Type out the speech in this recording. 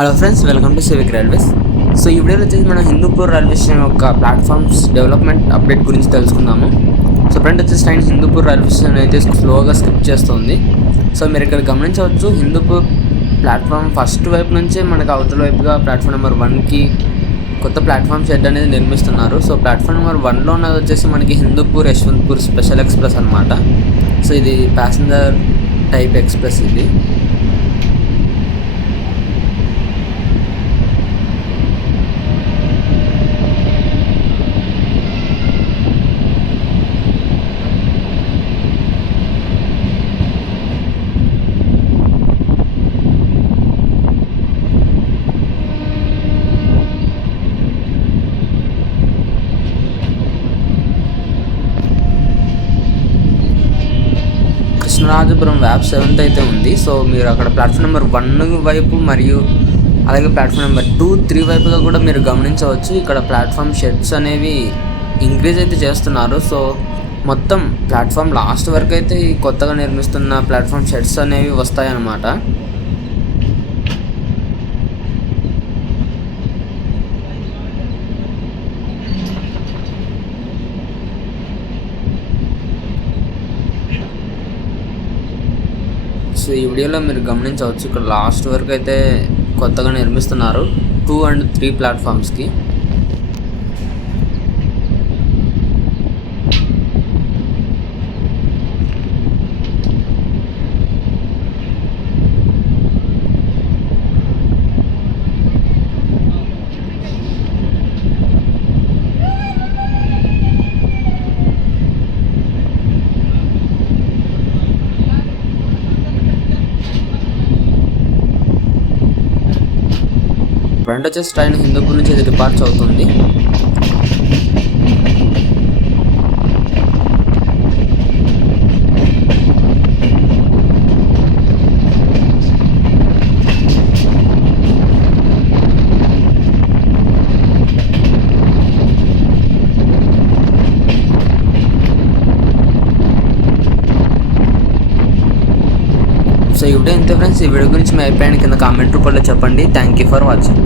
Hello friends, welcome to civic railways. So ఈ వీడియోలో వచ్చేసి మనం హిందూపూర్ రైల్వే స్టేషన్ యొక్క ప్లాట్ఫామ్స్ డెవలప్మెంట్ అప్డేట్ గురించి తెలుసుకుందాము. సో ఫ్రెండ్ వచ్చేసి ట్రైన్ హిందూపూర్ రైల్వే స్టేషన్ అయితే స్లోగా స్కిప్ చేస్తుంది. సో మీరు ఇక్కడ గమనించవచ్చు, హిందూపూర్ ప్లాట్ఫామ్ ఫస్ట్ వైపు నుంచే మనకు అవతల వైపుగా ప్లాట్ఫామ్ నెంబర్ 1కి కొత్త ప్లాట్ఫామ్ షెడ్ అనేది నిర్మిస్తున్నారు. సో ప్లాట్ఫామ్ నెంబర్ 1లో ఉన్నది వచ్చేసి మనకి హిందూపూర్ యశ్వంత్పూర్ స్పెషల్ ఎక్స్ప్రెస్ అనమాట. సో ఇది ప్యాసింజర్ టైప్ ఎక్స్ప్రెస్. ఇది కృష్ణరాజపురం వ్యాప్ 7th అయితే ఉంది. సో మీరు అక్కడ ప్లాట్ఫామ్ నెంబర్ 1 వైపు మరియు అలాగే ప్లాట్ఫామ్ నెంబర్ 2, 3 వైపుగా కూడా మీరు గమనించవచ్చు. ఇక్కడ ప్లాట్ఫామ్ షెడ్స్ అనేవి ఇంక్రీజ్ అయితే చేస్తున్నారు. సో మొత్తం ప్లాట్ఫామ్ లాస్ట్ వరకు అయితే ఈ కొత్తగా నిర్మిస్తున్న ప్లాట్ఫామ్ షెడ్స్ అనేవి వస్తాయన్నమాట. సో ఈ వీడియోలో మీరు గమనించవచ్చు, ఇక్కడ లాస్ట్ వరకు అయితే కొత్తగా నిర్మిస్తున్నారు 2 and 3 ప్లాట్ఫామ్స్కి. ఫ్రంట్ వచ్చేసి ట్రైన్ హిందూపూర్ నుంచి ఇది డిపార్చ్ అవుతుంది. సో ఈ వీడియో ఇంతే ఫ్రెండ్స్. ఈ వీడియో గురించి మీ అభిప్రాయాన్ని కింద కామెంట్ రూపంలో చెప్పండి. Thank you for watching.